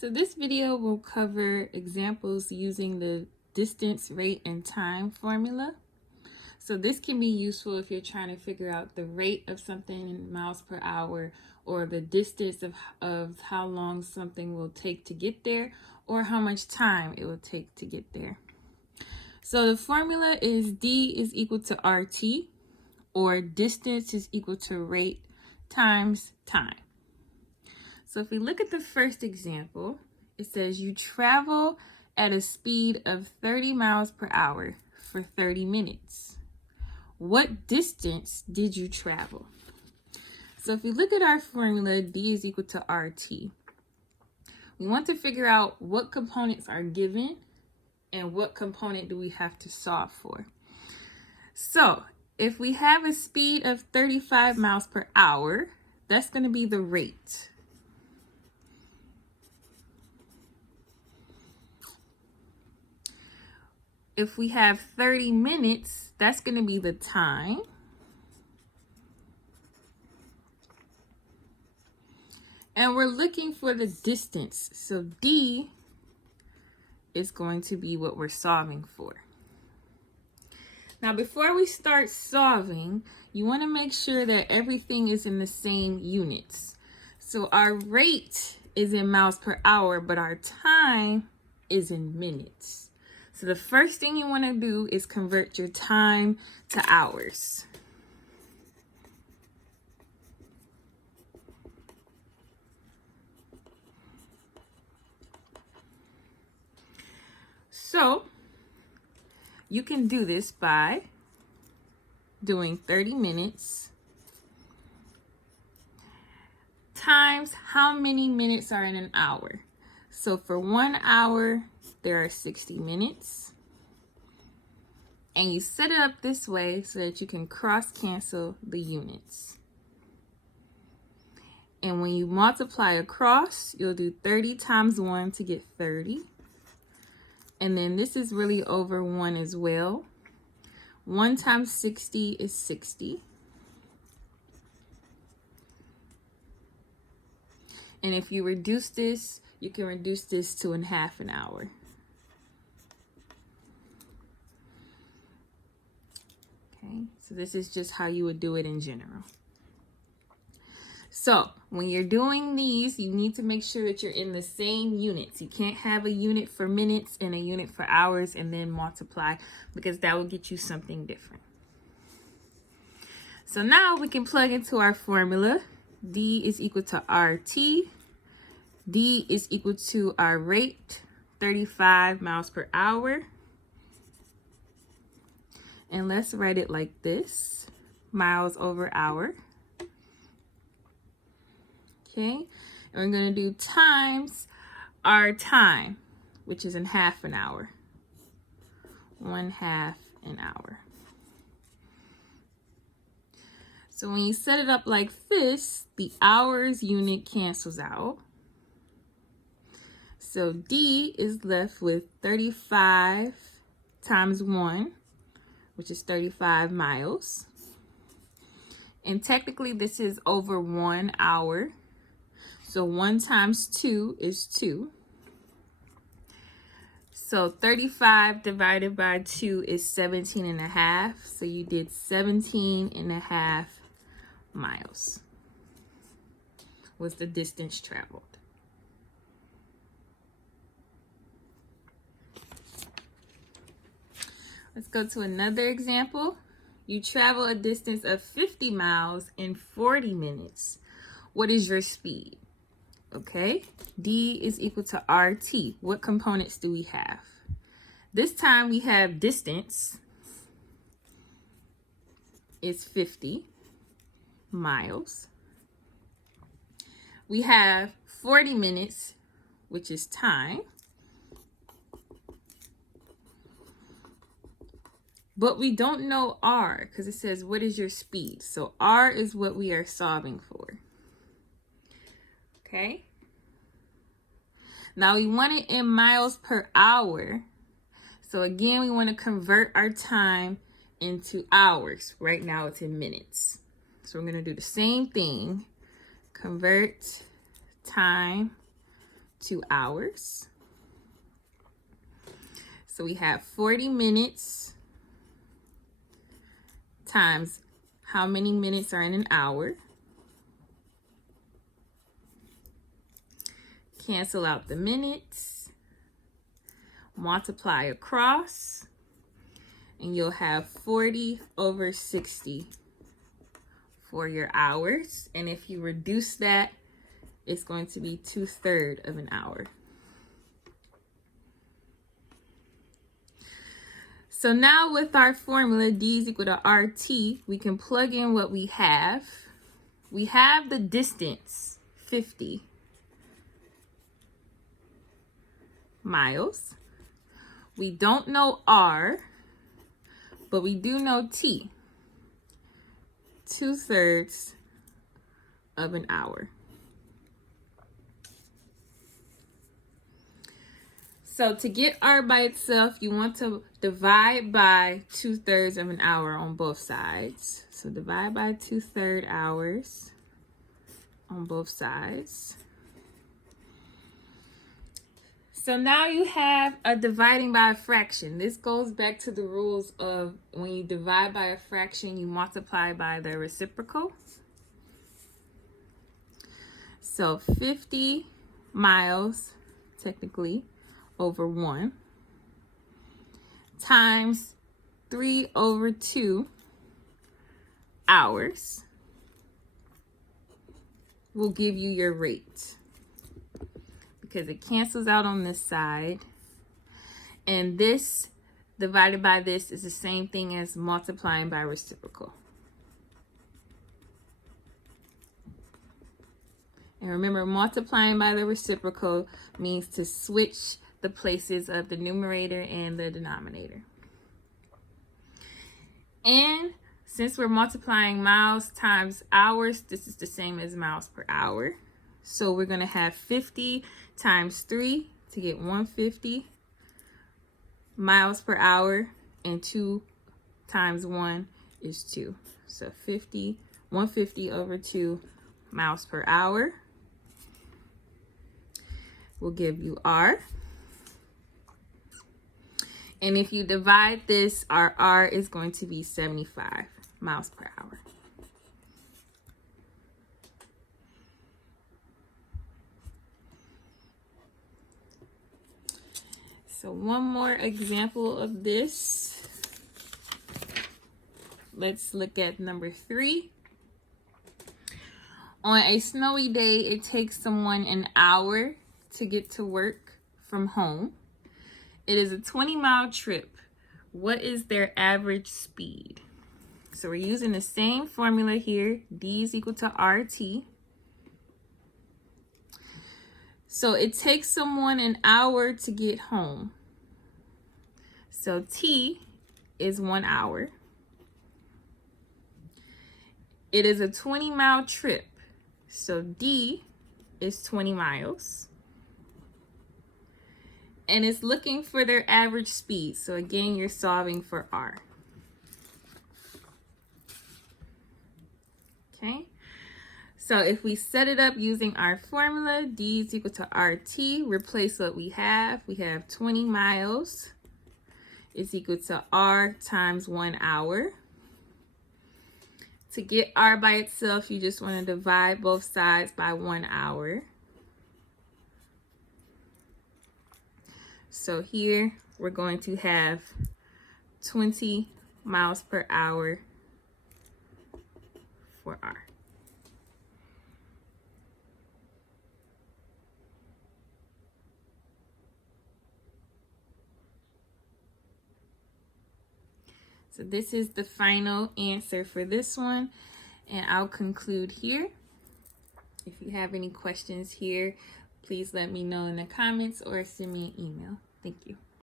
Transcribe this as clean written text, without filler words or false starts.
So this video will cover examples using the distance, rate, and time formula. So this can be useful if you're trying to figure out the rate of something in miles per hour, or the distance of how long something will take to get there, or how much time it will take to get there. So the formula is D is equal to RT, or distance is equal to rate times time. So if we look at the first example, it says you travel at a speed of 30 miles per hour for 30 minutes. What distance did you travel? So if we look at our formula, D is equal to RT. We want to figure out what components are given and what component do we have to solve for. So if we have a speed of 35 miles per hour, that's going to be the rate. If we have 30 minutes, that's going to be the time. And we're looking for the distance. So D is going to be what we're solving for. Now, before we start solving, you want to make sure that everything is in the same units. So our rate is in miles per hour, but our time is in minutes. So the first thing you want to do is convert your time to hours. So you can do this by doing 30 minutes times how many minutes are in an hour. So for 1 hour, there are 60 minutes. And you set it up this way so that you can cross cancel the units. And when you multiply across, you'll do 30 times 1 to get 30. And then this is really over 1 as well. 1 times 60 is 60. And if you reduce this, you can reduce this to in half an hour. Okay, so this is just how you would do it in general. So when you're doing these, you need to make sure that you're in the same units. You can't have a unit for minutes and a unit for hours and then multiply, because that will get you something different. So now we can plug into our formula. D is equal to RT. D is equal to our rate, 35 miles per hour. And let's write it like this, miles over hour. Okay, and we're going to do times our time, which is in half an hour. 1/2 an hour. So when you set it up like this, the hours unit cancels out. So D is left with 35 times 1, which is 35 miles. And technically this is over 1 hour. So 1 times 2 is 2. So 35 divided by 2 is 17.5. So you did 17.5 miles was the distance traveled. Let's go to another example. You travel a distance of 50 miles in 40 minutes. What is your speed? Okay, D is equal to RT. What components do we have? This time we have distance is 50 miles. We have 40 minutes, which is time. But we don't know R because it says, what is your speed? So R is what we are solving for. Okay. Now we want it in miles per hour. So again, we want to convert our time into hours. Right now it's in minutes. So we're going to do the same thing. Convert time to hours. So we have 40 minutes times how many minutes are in an hour. Cancel out the minutes, multiply across, and you'll have 40 over 60 for your hours. And if you reduce that, it's going to be 2/3 of an hour. So now with our formula, D is equal to RT, we can plug in what we have. We have the distance, 50 miles. We don't know R, but we do know T, 2/3 of an hour. So to get R by itself, you want to divide by 2/3 of an hour on both sides. So divide by 2/3 hours on both sides. So now you have a dividing by a fraction. This goes back to the rules of when you divide by a fraction, you multiply by the reciprocal. So 50 miles, technically, over 1 times 3/2 hours will give you your rate, because it cancels out on this side, and this divided by this is the same thing as multiplying by reciprocal. And remember, multiplying by the reciprocal means to switch the places of the numerator and the denominator. And since we're multiplying miles times hours, this is the same as miles per hour. So we're going to have 50 times 3 to get 150 miles per hour, and 2 times 1 is 2. So 150 over 2 miles per hour will give you R. And if you divide this, our R is going to be 75 miles per hour. So one more example of this. Let's look at number 3. On a snowy day, it takes someone an hour to get to work from home. It is a 20-mile trip. What is their average speed? So we're using the same formula here. D is equal to RT. So it takes someone an hour to get home. So T is 1 hour. It is a 20-mile trip. So D is 20 miles. And it's looking for their average speed. So again, you're solving for R. Okay. So if we set it up using our formula, D is equal to RT, replace what we have. We have 20 miles is equal to R times 1 hour. To get R by itself, you just want to divide both sides by 1 hour. So here we're going to have 20 miles per hour for R. So this is the final answer for this one, and I'll conclude here. If you have any questions here, please let me know in the comments or send me an email. Thank you.